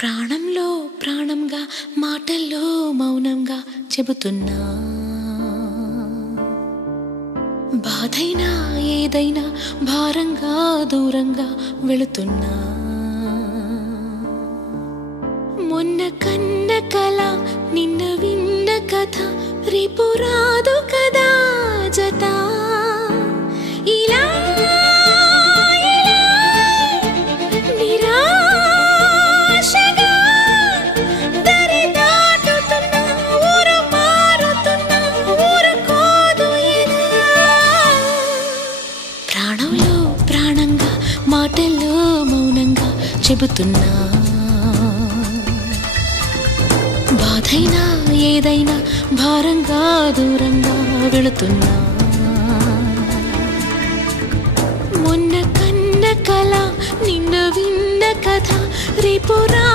ప్రాణంలో ప్రాణంగా మాటల్లో మౌనంగా చెబుతున్నా, బాధైనా ఏదైనా భారంగా దూరంగా వెళుతున్నా. మొన్న కన్న కల నిన్న విన్న కథ రేపు రాదు కదా జత. ఇలా నిరాశగా దరి దాటుతున్నా, ఊరు మారుతున్నా, ఊరుకోదు ఇలా. ప్రాణంలో ప్రాణంగా మాటల్లో మౌనంగా చెబుతున్నా, బాధైనా ఏదైనా భారంగా దూరంగా వెళుతున్నా. మొన్న కన్న కల నిన్న విన్న కథ రేపు రా